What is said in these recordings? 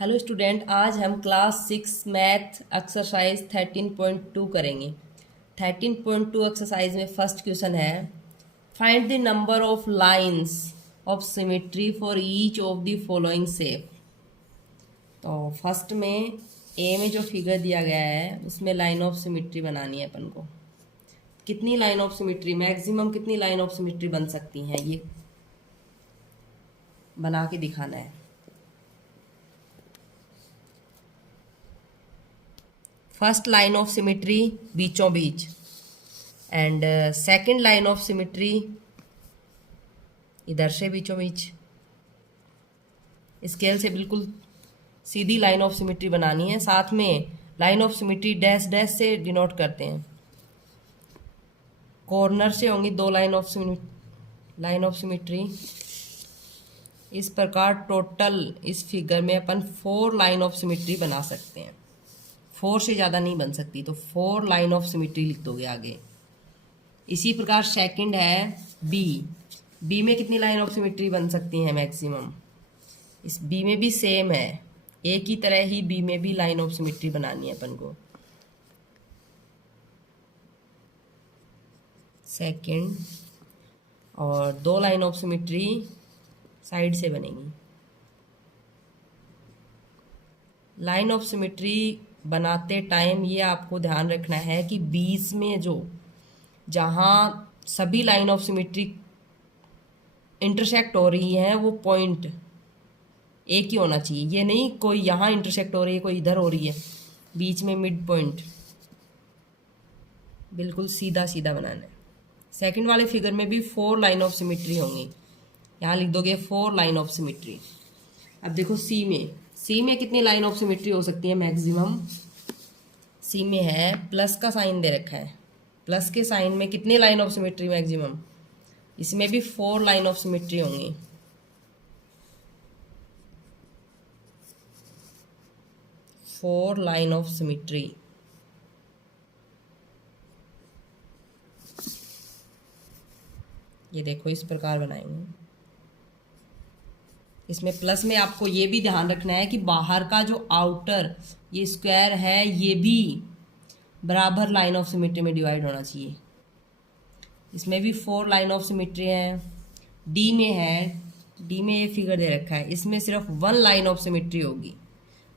Hello student, आज हम class 6 math exercise 13.2 करेंगे। 13.2 एक्सरसाइज में फर्स्ट क्वेश्चन है, find the number of lines of symmetry for each of the following shape. तो first में ए में जो फिगर दिया गया है उसमें लाइन ऑफ सिमेट्री बनानी है अपन को। कितनी लाइन ऑफ सिमेट्री, मैक्सिमम कितनी लाइन ऑफ सिमेट्री बन सकती हैं, ये बना के दिखाना है। फर्स्ट लाइन ऑफ सिमेट्री बीचों बीच, and second line of symmetry इधर से बीचों बीच। स्केल से बिल्कुल सीधी लाइन ऑफ सिमेट्री बनानी है। साथ में line of symmetry dash dash से डिनोट करते हैं। कॉर्नर से होंगी दो लाइन ऑफ सिमेट्री। इस प्रकार टोटल इस फिगर में अपन 4 लाइन ऑफ सिमेट्री बना सकते हैं। 4 से ज़्यादा नहीं बन सकती, तो 4 लाइन ऑफ सिमेट्री लिख दोगे आगे। इसी प्रकार सेकंड है बी में कितनी लाइन ऑफ सिमेट्री बन सकती हैं मैक्सिमम। इस बी में भी सेम है, ए की तरह ही बी में भी लाइन ऑफ सिमेट्री बनानी है अपन को। सेकंड, और 2 लाइन ऑफ सिमेट्री साइड से बनेंगी। लाइन ऑफ सिमेट्री बनाते टाइम ये आपको ध्यान रखना है कि बीच में जहाँ सभी लाइन ऑफ सिमेट्री इंटरसेक्ट हो रही हैं वो पॉइंट एक ही होना चाहिए। ये नहीं कोई यहाँ इंटरसेक्ट हो रही है, कोई इधर हो रही है, बीच में मिड पॉइंट बिल्कुल सीधा सीधा बनाना है। सेकंड वाले फिगर में भी 4 लाइन ऑफ सिमेट्री होंगी। यहाँ लिख दोगे 4 लाइन ऑफ सिमेट्री। अब देखो सी में कितनी लाइन ऑफ सिमेट्री हो सकती है मैक्सिमम। सी में है प्लस का साइन दे रखा है, प्लस के साइन में कितनी लाइन ऑफ सिमेट्री मैक्सिमम। इसमें भी 4 लाइन ऑफ सिमेट्री होंगी। Four line of symmetry. ये देखो इस प्रकार बनाएंगे। इसमें प्लस में आपको ये भी ध्यान रखना है कि बाहर का जो आउटर ये स्क्वायर है ये भी बराबर लाइन ऑफ सिमेट्री में डिवाइड होना चाहिए। इसमें भी 4 लाइन ऑफ सिमेट्री है। डी में ये फिगर दे रखा है, इसमें सिर्फ 1 लाइन ऑफ सिमेट्री होगी।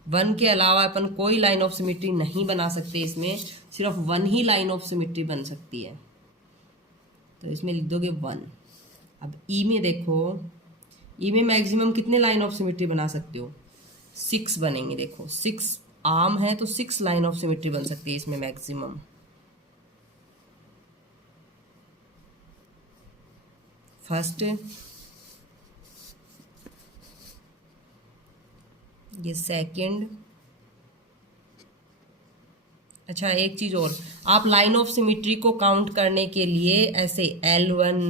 1 के अलावा अपन कोई लाइन ऑफ सिमेट्री नहीं बना सकते। इसमें सिर्फ 1 ही लाइन ऑफ सिमेट्री बन सकती है, तो इसमें लिख दोगे 1। अब ई में देखो, ई में मैक्सिमम कितने लाइन ऑफ सिमेट्री बना सकते हो, 6 बनेंगे। देखो 6 आर्म है तो 6 लाइन ऑफ सिमेट्री बन सकती है इसमें मैक्सिमम। फर्स्ट, ये सेकंड। अच्छा एक चीज़ और, आप लाइन ऑफ सिमेट्री को काउंट करने के लिए ऐसे L1,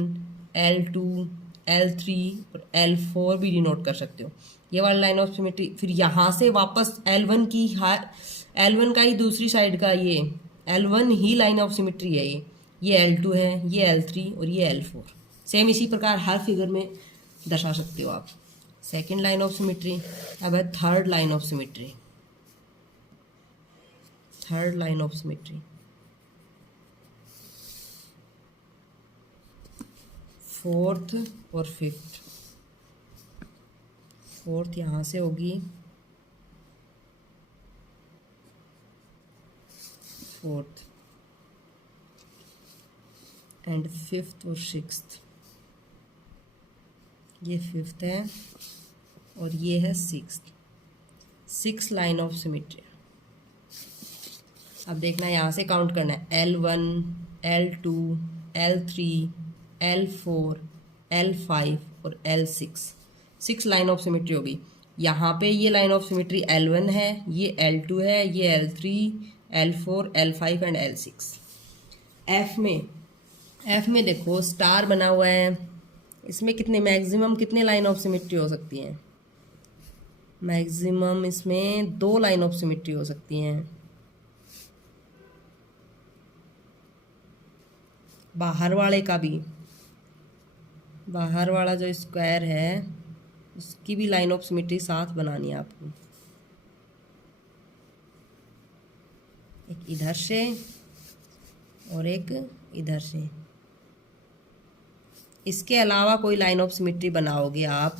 L2, L3 और L4 भी डिनोट कर सकते हो। ये वाला लाइन ऑफ सिमेट्री, फिर यहाँ से वापस L1 का ही दूसरी साइड का ये L1 he line of symmetry है। ये L2 है, ये L3 और ये L4। सेम इसी प्रकार हर फिगर में दर्शा सकते हो आप। Second line of symmetry. अब है third line of symmetry. Third line of symmetry, fourth और फिफ्थ। फोर्थ यहाँ से होगी, फोर्थ एंड फिफ्थ और सिक्स्थ। ये फिफ्थ है और ये है सिक्स्थ। 6 line of symmetry. अब देखना यहाँ से काउंट करना है, L1, L2, L3, L4, L5 और L6। 6 लाइन ऑफ सिमेट्री होगी। यहाँ पे ये लाइन ऑफ सिमेट्री L1 है, ये L2 है, ये L3, L4, L5 and L6। F में देखो स्टार बना हुआ है, इसमें कितने मैक्सिमम कितने लाइन ऑफ सिमेट्री हो सकती हैं। मैक्सिमम इसमें 2 लाइन ऑफ सिमेट्री हो सकती हैं। बाहर वाले का भी, बाहर वाला जो स्क्वायर है उसकी भी लाइन ऑफ सिमेट्री साथ बनानी है आपको। एक इधर से और एक इधर से। इसके अलावा कोई लाइन ऑफ सिमेट्री बनाओगे आप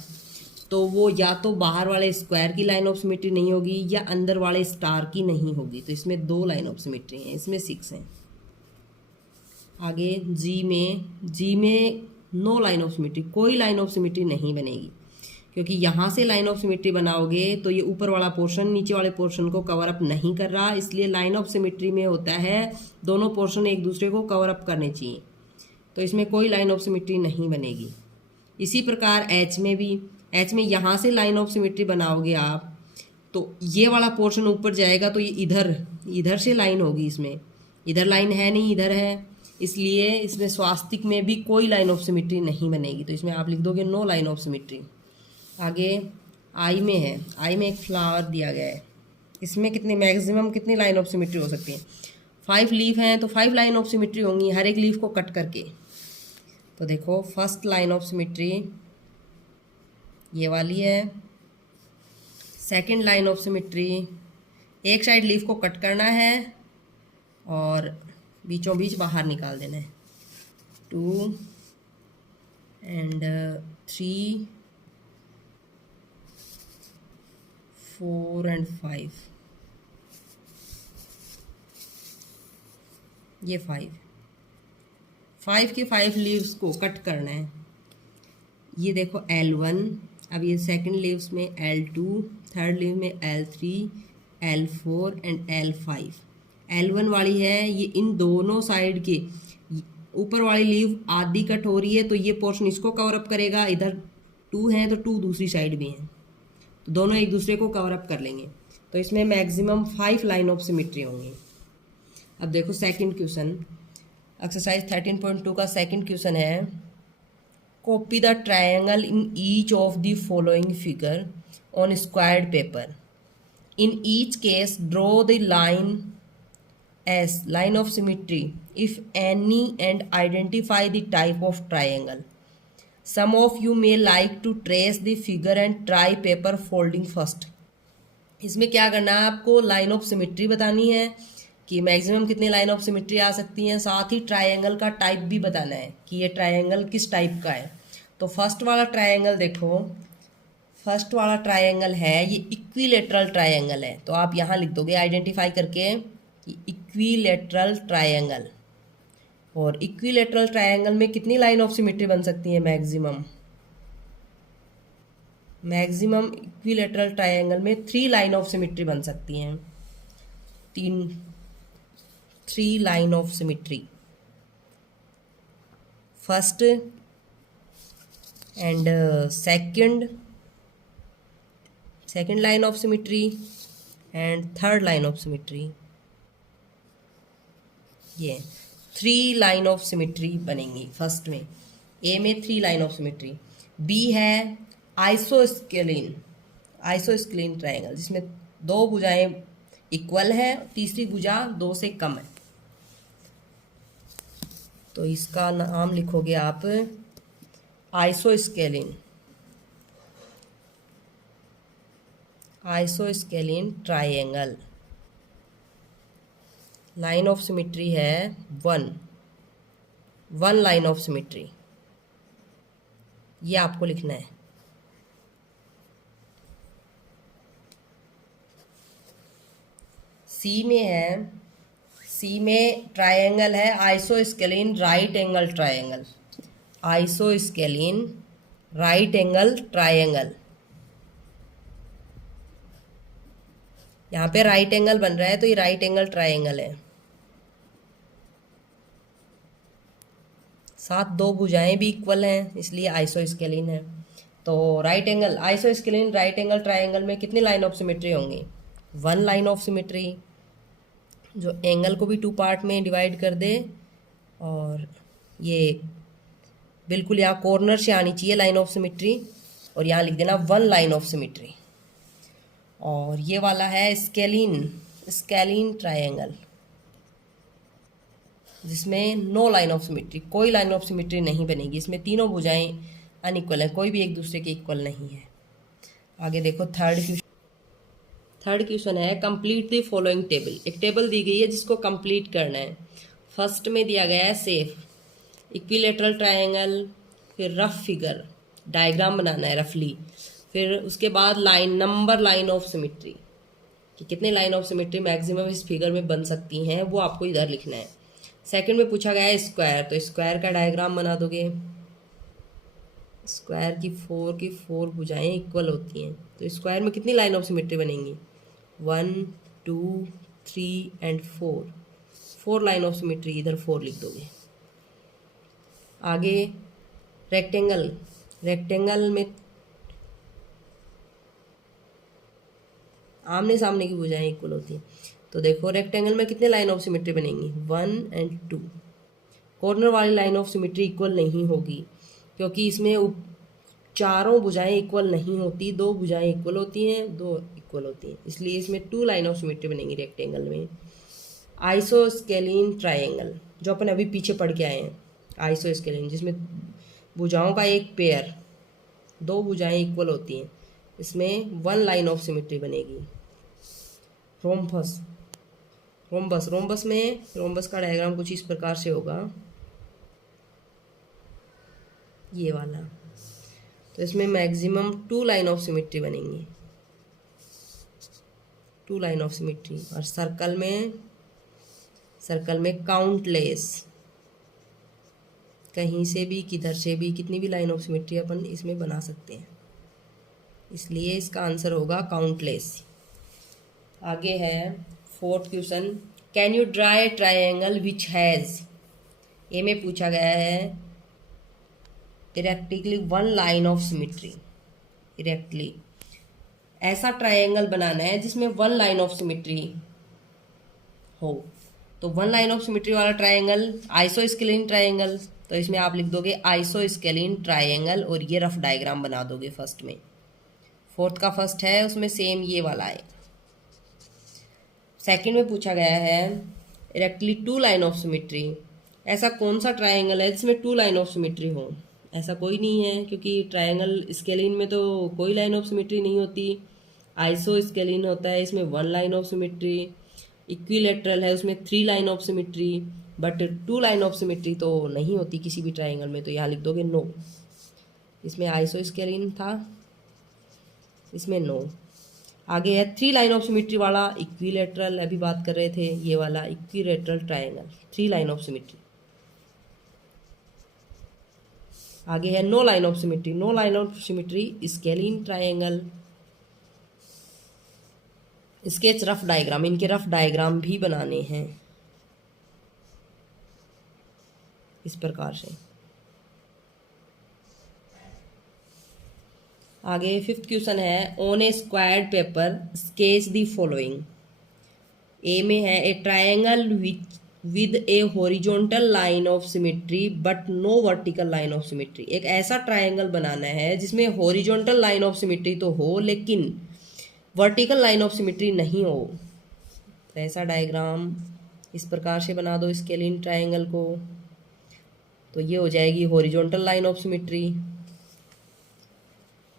तो वो या तो बाहर वाले स्क्वायर की लाइन ऑफ सिमेट्री नहीं होगी या अंदर वाले स्टार की नहीं होगी। तो इसमें 2 लाइन ऑफ सिमेट्री हैं, इसमें 6 हैं। आगे जी में नो लाइन ऑफ सिमेट्री, कोई लाइन ऑफ सिमेट्री नहीं बनेगी क्योंकि यहाँ से लाइन ऑफ सिमेट्री बनाओगे तो ये ऊपर वाला पोर्शन नीचे वाले पोर्शन को कवर अप नहीं कर रहा, इसलिए लाइन ऑफ सिमेट्री में होता है दोनों पोर्शन एक दूसरे को कवर अप करने चाहिए। तो इसमें कोई लाइन ऑफ सिमेट्री नहीं बनेगी। इसी प्रकार एच में यहाँ से लाइन ऑफ सिमेट्री बनाओगे आप तो ये वाला पोर्शन ऊपर जाएगा तो ये इधर से लाइन होगी, इसमें इधर लाइन है नहीं, इधर है, इसलिए इसमें स्वास्तिक में भी कोई लाइन ऑफ सिमेट्री नहीं बनेगी। तो इसमें आप लिख दोगे नो लाइन ऑफ सिमेट्री। आगे आई में है, आई में एक फ्लावर दिया गया है, इसमें मैक्सिमम कितनी लाइन ऑफ सिमेट्री हो सकती है? 5 लीफ हैं तो 5 लाइन ऑफ सिमेट्री होंगी हर एक लीफ को कट करके। तो देखो फर्स्ट लाइन ऑफ सिमेट्री ये वाली है, सेकंड लाइन ऑफ सिमेट्री एक साइड लीफ को कट करना है और बीचों बीच बाहर निकाल देना है। 2 एंड 3 4 एंड 5, ये 5 के 5 लीव्स को कट करना है। ये देखो L1, अब ये सेकंड लीव्स में L2, थर्ड लीव में L3, L4 and L5। L1 वाली है, ये इन दोनों साइड के ऊपर वाली लीव आधी कट हो रही है तो ये पोर्शन इसको कवर अप करेगा, इधर 2 हैं तो 2 दूसरी साइड भी हैं, तो दोनों एक दूसरे को कवर अप कर लेंगे। तो इसमें मैक्सिमम 5 लाइन ऑफ सिमेट्री होंगी। अब देखो सेकंड क्वेश्चन, एक्सरसाइज 13.2 का सेकंड क्वेश्चन है, copy the triangle in each of the following figure on squared paper. In each case draw the line S line of symmetry if any and identify the type of triangle. Some of you may like to trace the figure and try paper folding first। इसमें क्या करना है आपको, line of symmetry बतानी है कि maximum कितनी line of symmetry आ सकती हैं, साथ ही ट्रायंगल का टाइप भी बताना है कि ये ट्रायंगल किस टाइप का है। तो फर्स्ट वाला ट्रायंगल देखो, फर्स्ट वाला ट्रायंगल है ये इक्विलेटरल ट्रायंगल है, तो आप यहाँ लिख दोगे आइडेंटिफाई करके इक्विलेटरल ट्रायंगल। और इक्विलेटरल ट्रायंगल में कितनी लाइन ऑफ सिमेट्री बन सकती है? मैक्सिमम इक्विलेटरल ट्रायंगल में 3 लाइन ऑफ सिमेट्री बन सकती हैं। 3 line of symmetry, first and second line of symmetry and third line of symmetry, ये 3 लाइन ऑफ सिमेट्री बनेंगी फर्स्ट में। ए में 3 लाइन ऑफ सिमेट्री। बी है आइसोस्केलिन ट्रायंगल जिसमें 2 भुजाएं इक्वल है, तीसरी भुजा 2 से कम है। तो इसका नाम लिखोगे आप आइसोस्केलिन ट्रायंगल। लाइन ऑफ सिमेट्री है 1 लाइन ऑफ सिमेट्री, ये आपको लिखना है। सी में है, सी में ट्रायंगल है isosceles right angle triangle. Isosceles right angle triangle, यहाँ पे राइट एंगल बन रहा है तो ये राइट एंगल ट्रायंगल है, साथ 2 भुजाएं भी इक्वल हैं इसलिए आइसोस्केलिन है। तो right angle isosceles right angle triangle में कितनी लाइन ऑफ सिमेट्री होंगी? 1 लाइन ऑफ सिमेट्री, जो एंगल को भी 2 पार्ट में डिवाइड कर दे और ये बिल्कुल यहाँ कॉर्नर से आनी चाहिए लाइन ऑफ सिमेट्री, और यहाँ लिख देना 1 लाइन ऑफ सिमेट्री। और ये वाला है स्केलिन ट्रायंगल जिसमें नो लाइन ऑफ सिमेट्री, कोई लाइन ऑफ सिमेट्री नहीं बनेगी। इसमें तीनों भुजाएं अनइक्वल हैं, कोई भी एक दूसरे के इक्वल नहीं है। आगे देखो थर्ड क्वेश्चन है कंप्लीट द फॉलोइंग टेबल। एक टेबल दी गई है जिसको कंप्लीट करना है। फर्स्ट में दिया गया है सेफ, इक्विलेटरल ट्रायंगल, फिर रफ फिगर, डायग्राम बनाना है रफली, फिर उसके बाद लाइन ऑफ सिमेट्री कि कितने लाइन ऑफ सिमेट्री मैक्सिमम इस फिगर में बन सकती हैं वो आपको इधर लिखना है। सेकंड में पूछा गया है स्क्वायर, तो स्क्वायर का डायग्राम बना दोगे। स्क्वायर की फोर भुजाएं इक्वल होती हैं, तो स्क्वायर में कितनी लाइन ऑफ सिमेट्री बनेंगी? 1 2 3 एंड 4, 4 लाइन ऑफ सिमेट्री, इधर 4 लिख दोगे। आगे रेक्टेंगल, रेक्टेंगल में आमने सामने की भुजाएं इक्वल होती हैं, तो देखो रेक्टेंगल में कितने लाइन ऑफ सिमेट्री बनेंगी? 1 एंड 2। कॉर्नर वाली लाइन ऑफ सिमेट्री इक्वल नहीं होगी क्योंकि इसमें चारों भुजाएं इक्वल नहीं होती, 2 भुजाएं इक्वल होती हैं, 2 इक्वल होती हैं, इसलिए इसमें 2 लाइन ऑफ सिमेट्री बनेंगी रेक्टेंगल में। आइसोस्केलिन ट्रायंगल जो अपन अभी पीछे पढ़ के आए हैं, आइसोस्केलिन जिसमें भुजाओं का एक पेयर, 2 भुजाएं इक्वल होती हैं, इसमें 1 लाइन ऑफ सिमेट्री बनेगी। रोम्बस, रोम्बस रोम्बस में रोम्बस का डायग्राम कुछ इस प्रकार से होगा, ये वाला, तो इसमें मैक्सिमम 2 लाइन ऑफ सिमेट्री बनेंगी, 2 लाइन ऑफ सिमेट्री। और सर्कल में काउंटलेस, कहीं से भी किधर से भी कितनी भी लाइन ऑफ सिमेट्री अपन इसमें बना सकते हैं, इसलिए इसका आंसर होगा काउंटलेस। आगे है fourth question, can you draw a triangle which has, A में पूछा गया है exactly 1 line of symmetry, exactly ऐसा ट्रायंगल बनाना है जिसमें 1 लाइन ऑफ सिमेट्री हो। तो 1 लाइन ऑफ सिमेट्री वाला ट्रायंगल आइसोस्केलिन ट्रायंगल, तो इसमें आप लिख दोगे आइसोस्केलिन ट्रायंगल और ये रफ डायग्राम बना दोगे फर्स्ट में। फोर्थ का फर्स्ट है उसमें सेम ये वाला है। सेकंड में पूछा गया है इरेक्टली 2 लाइन ऑफ सिमेट्री, ऐसा कौन सा ट्रायंगल है जिसमें 2 लाइन ऑफ सिमेट्री हो? ऐसा कोई नहीं है क्योंकि ट्रायंगल स्केलिन में तो कोई लाइन ऑफ सिमेट्री नहीं होती, आइसो स्केलिन होता है, इसमें 1 लाइन ऑफ सिमेट्री। इक्विलेटरल है उसमें 3 line of symmetry, but 2 line of symmetry तो नहीं होती किसी भी ट्रायंगल में, तो यहाँ लिख दोगे नो। इसमें आइसो स्केलिन था, इसमें नो। आगे है 3 लाइन ऑफ सिमेट्री वाला इक्विलेटरल, अभी बात कर रहे थे, ये वाला equilateral triangle 3 line of symmetry. आगे है no line of symmetry, no line of symmetry scalene triangle. Sketch rough diagram, इनके रफ डायग्राम भी बनाने हैं इस प्रकार से। आगे फिफ्थ क्वेश्चन है on a squared paper sketch the following. A में है a triangle with a horizontal line of symmetry but no vertical line of symmetry. एक ऐसा ट्रायंगल बनाना है जिसमें हॉरिजॉन्टल लाइन ऑफ सिमेट्री तो हो लेकिन वर्टिकल लाइन ऑफ सिमेट्री नहीं हो। तो ऐसा डायग्राम इस प्रकार से बना दो स्केलिन ट्रायंगल को, तो ये हो जाएगी horizontal line of symmetry.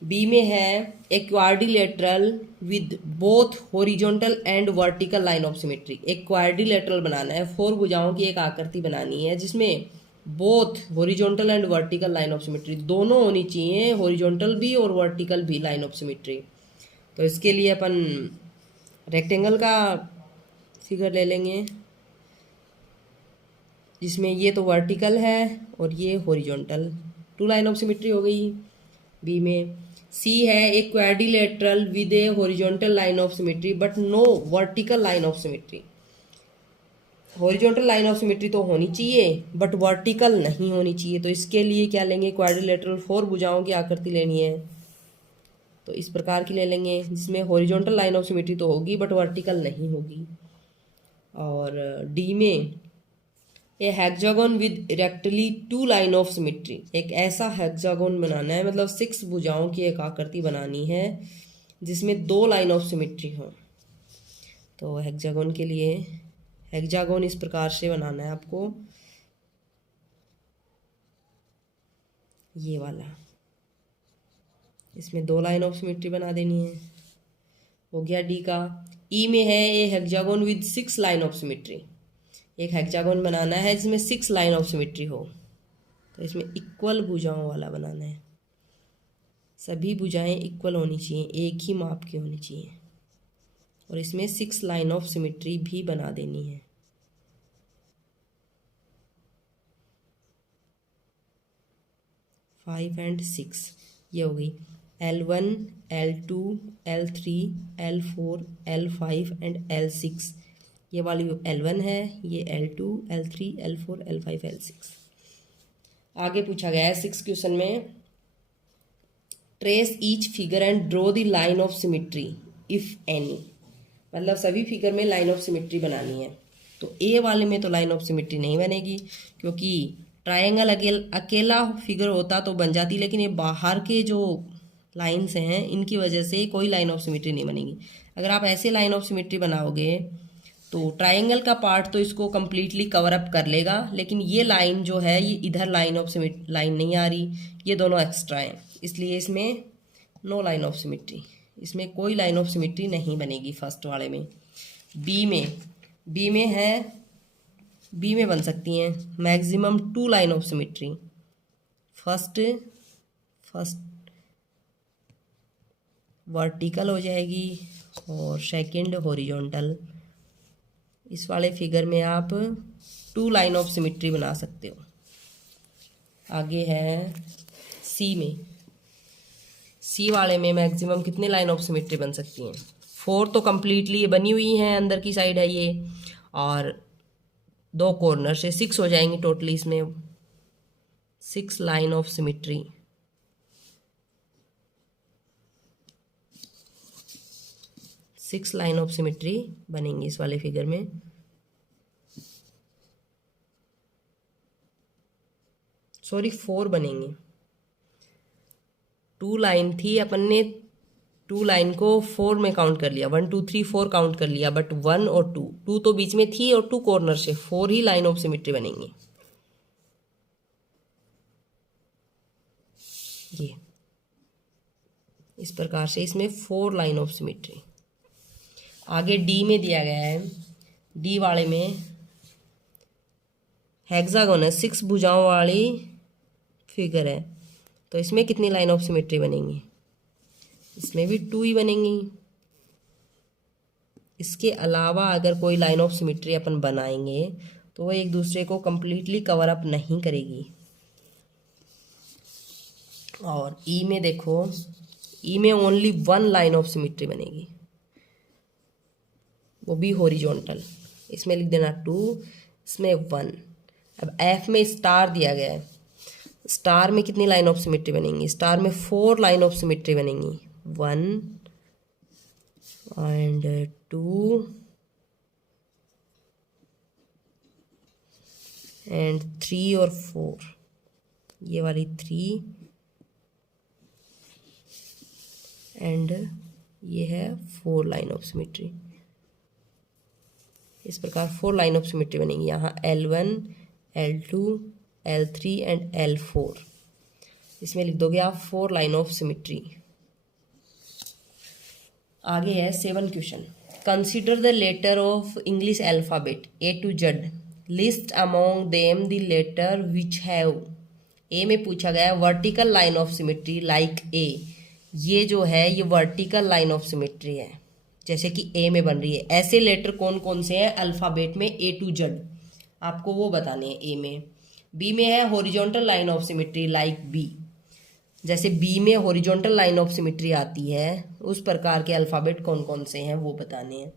B में है a quadrilateral with both horizontal and vertical line of symmetry. एक क्वाड्रिलेटरल बनाना है, 4 भुजाओं की एक आकृति बनानी है जिसमें both horizontal and vertical line of symmetry दोनों होनी चाहिए, हॉरिजॉन्टल भी और वर्टिकल भी लाइन ऑफ सिमेट्री। तो इसके लिए अपन रेक्टेंगल का फिगर ले लेंगे जिसमें ये तो वर्टिकल है और ये हॉरिजॉन्टल, 2 लाइन ऑफ सिमेट्री हो गई बी में। सी है एक quadrilateral with a horizontal line of symmetry but no vertical line of symmetry. Horizontal line of symmetry तो होनी चाहिए बट वर्टिकल नहीं होनी चाहिए, तो इसके लिए क्या लेंगे, क्वाड्रिलेटरल 4 भुजाओं की आकृति लेनी है, तो इस प्रकार की ले लेंगे जिसमें हॉरिजॉन्टल लाइन ऑफ सिमेट्री तो होगी बट वर्टिकल नहीं होगी। और डी में a hexagon with exactly 2 line of symmetry. एक ऐसा हेक्सागोन बनाना है, मतलब 6 भुजाओं की एक आकृति बनानी है जिसमें 2 लाइन ऑफ सिमेट्री हो। तो हेक्सागोन के लिए हेक्सागोन इस प्रकार से बनाना है आपको, ये वाला, इसमें 2 लाइन ऑफ सिमेट्री बना देनी है हो गया डी का। ई में है a hexagon with 6 line of symmetry. एक हेक्सागोन बनाना है जिसमें 6 लाइन ऑफ सिमेट्री हो, तो इसमें इक्वल भुजाओं वाला बनाना है। सभी भुजाएं इक्वल होनी चाहिए, एक ही माप की होनी चाहिए, और इसमें 6 लाइन ऑफ सिमेट्री भी बना देनी है। फाइव एंड 6 ये हो गई L1, L2, L3, L4, L5 and L6। ये वाली L1 है, ये L2, L3, L4, L5, L6। आगे पूछा गया है 6 क्वेश्चन में, trace each figure and draw the line of symmetry if any. मतलब सभी फिगर में लाइन ऑफ सिमेट्री बनानी है। तो ए वाले में तो लाइन ऑफ सिमेट्री नहीं बनेगी, क्योंकि ट्रायंगल अकेला फिगर होता तो बन जाती, लेकिन ये बाहर के जो लाइंस हैं इनकी वजह से कोई लाइन ऑफ सिमेट्री नहीं बनेगी। अगर आप ऐसे लाइन ऑफ सिमेट्री बनाओगे तो ट्रायंगल का पार्ट तो इसको कम्प्लीटली कवर अप कर लेगा, लेकिन ये लाइन जो है ये इधर लाइन ऑफ सिमेट्री लाइन नहीं आ रही, ये दोनों एक्स्ट्रा हैं, इसलिए इसमें नो लाइन ऑफ सिमेट्री, इसमें कोई लाइन ऑफ सिमेट्री नहीं बनेगी फर्स्ट वाले में। बी में है, बी में बन सकती हैं maximum 2 line of symmetry. First vertical हो जाएगी और सेकंड हॉरिजॉन्टल। इस वाले फिगर में आप 2 लाइन ऑफ सिमेट्री बना सकते हो। आगे है सी वाले में मैक्सिमम कितने लाइन ऑफ सिमेट्री बन सकती हैं? 4 तो कम्प्लीटली ये बनी हुई हैं, अंदर की साइड है ये, और 2 कॉर्नर से 6 हो जाएंगी टोटली। इसमें 6 line of symmetry. Six line of symmetry बनेंगी इस वाले फिगर में। सॉरी 4 बनेंगी। 2 लाइन थी, अपन ने 2 लाइन को 4 में काउंट कर लिया, 1 2 3 4 काउंट कर लिया, बट 1 और 2 तो बीच में थी और 2 कॉर्नर से 4 ही लाइन ऑफ सिमेट्री बनेंगी। ये इस प्रकार से इसमें 4 लाइन ऑफ सिमेट्री। आगे डी में दिया गया है, डी वाले में हेक्सागोन है, 6 भुजाओं वाली फिगर है, तो इसमें कितनी लाइन ऑफ सिमेट्री बनेंगी? इसमें भी 2 ही बनेंगी। इसके अलावा अगर कोई लाइन ऑफ सिमेट्री अपन बनाएंगे तो वो एक दूसरे को कंप्लीटली कवर अप नहीं करेगी। और ई में देखो, ई में ओनली 1 लाइन ऑफ सिमेट्री बनेगी, वो भी हॉरिजॉन्टल। इसमें लिख देना 2, इसमें 1। अब एफ में स्टार दिया गया है, स्टार में कितनी लाइन ऑफ सिमेट्री बनेंगी? स्टार में 4 लाइन ऑफ सिमेट्री बनेंगी, 1 एंड 2 एंड 3 और 4। ये वाली 3 एंड ये है 4 लाइन ऑफ सिमेट्री। इस प्रकार 4 लाइन ऑफ सिमेट्री बनेंगी। यहाँ L1, L2, L3 and L4। इसमें लिख दोगे आप 4 लाइन ऑफ सिमेट्री। आगे है 7 question. Consider the letter of English alphabet A to Z, list among them the letter which have. A में पूछा गया vertical line of symmetry like A. ये जो है ये वर्टिकल लाइन ऑफ सिमेट्री है, जैसे कि ए में बन रही है। ऐसे लेटर कौन कौन से हैं अल्फ़ाबेट में A to Z, आपको वो बताने हैं ए में। बी में है horizontal line of symmetry like B, जैसे बी में हॉरिजॉन्टल लाइन ऑफ सिमेट्री आती है उस प्रकार के अल्फ़ाबेट कौन कौन से हैं वो बताने हैं।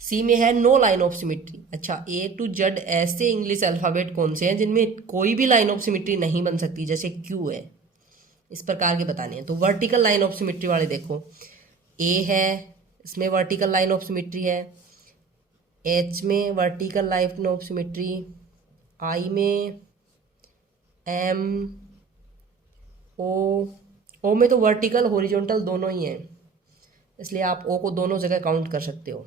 सी में है नो लाइन ऑफ सिमेट्री। अच्छा, A to Z ऐसे इंग्लिश अल्फ़ाबेट कौन से हैं जिनमें कोई भी लाइन ऑफ सिमेट्री नहीं बन सकती, जैसे क्यू है, इस प्रकार के बताने हैं। तो वर्टिकल लाइन ऑफ सिमेट्री वाले देखो, ए है, इसमें वर्टिकल लाइन ऑफ सिमेट्री है। एच में वर्टिकल लाइन ऑफ सिमेट्री, आई में, एम, ओ में तो वर्टिकल हॉरिजॉन्टल दोनों ही हैं, इसलिए आप ओ को दोनों जगह काउंट कर सकते हो।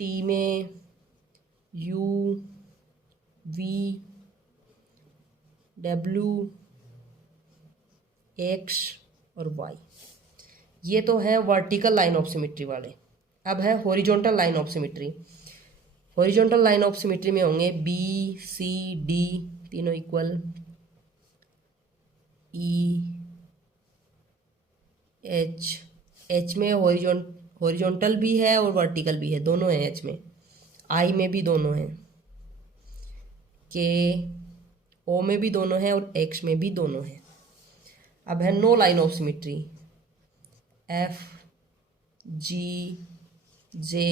टी में यू, वी, डब्ल्यू, एक्स और वाई। ये तो है वर्टिकल लाइन ऑफ सिमेट्री वाले। अब है horizontal line of symmetry. Horizontal line of symmetry में होंगे बी सी डी तीनों इक्वल, ई एच में हॉरिजॉन्टल भी है और वर्टिकल भी है, दोनों हैं एच में। आई में भी दोनों हैं, के ओ में भी दोनों हैं और एक्स में भी दोनों हैं। अब है no line of symmetry, F G J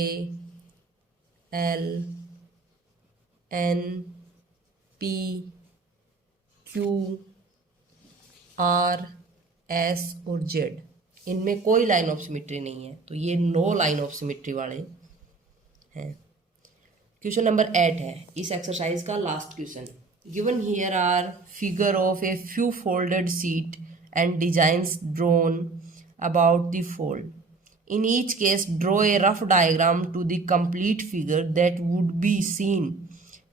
L N P Q R S और जेड, इनमें कोई लाइन ऑफ सिमेट्री नहीं है, तो ये नो लाइन ऑफ सिमेट्री वाले हैं। क्वेश्चन नंबर 8 है इस एक्सरसाइज का last question. Given here are figure of a few folded sheet and designs drawn about the fold. In each case, draw a rough diagram to the complete figure that would be seen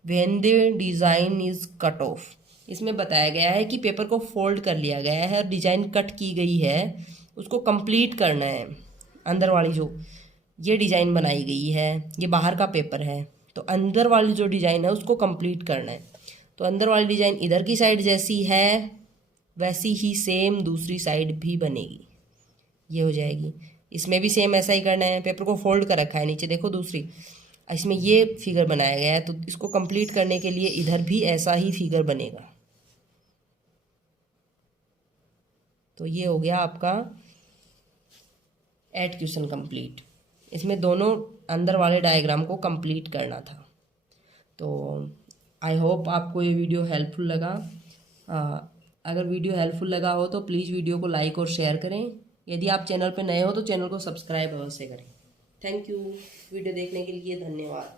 when the design is cut off. इसमें बताया गया है कि paper को fold कर लिया गया है और डिज़ाइन कट की गई है, उसको कंप्लीट करना है। अंदर वाली जो ये डिज़ाइन बनाई गई है, ये बाहर का पेपर है, तो अंदर वाली जो डिज़ाइन है उसको कंप्लीट करना है। तो अंदर वाली डिज़ाइन इधर की साइड जैसी है वैसी ही सेम दूसरी साइड भी बनेगी, ये हो जाएगी। इसमें भी सेम ऐसा ही करना है, पेपर को फोल्ड कर रखा है नीचे देखो दूसरी, इसमें ये फिगर बनाया गया है, तो इसको कंप्लीट करने के लिए इधर भी ऐसा ही फिगर बनेगा। तो ये हो गया आपका 8 क्वेश्चन कंप्लीट। इसमें दोनों अंदर वाले डायग्राम को कंप्लीट करना था। तो आई होप आपको ये वीडियो हेल्पफुल लगा। अगर वीडियो हेल्पफुल लगा हो तो प्लीज़ वीडियो को लाइक और शेयर करें। यदि आप चैनल पर नए हो तो चैनल को सब्सक्राइब अवश्य करें। थैंक यू, वीडियो देखने के लिए धन्यवाद।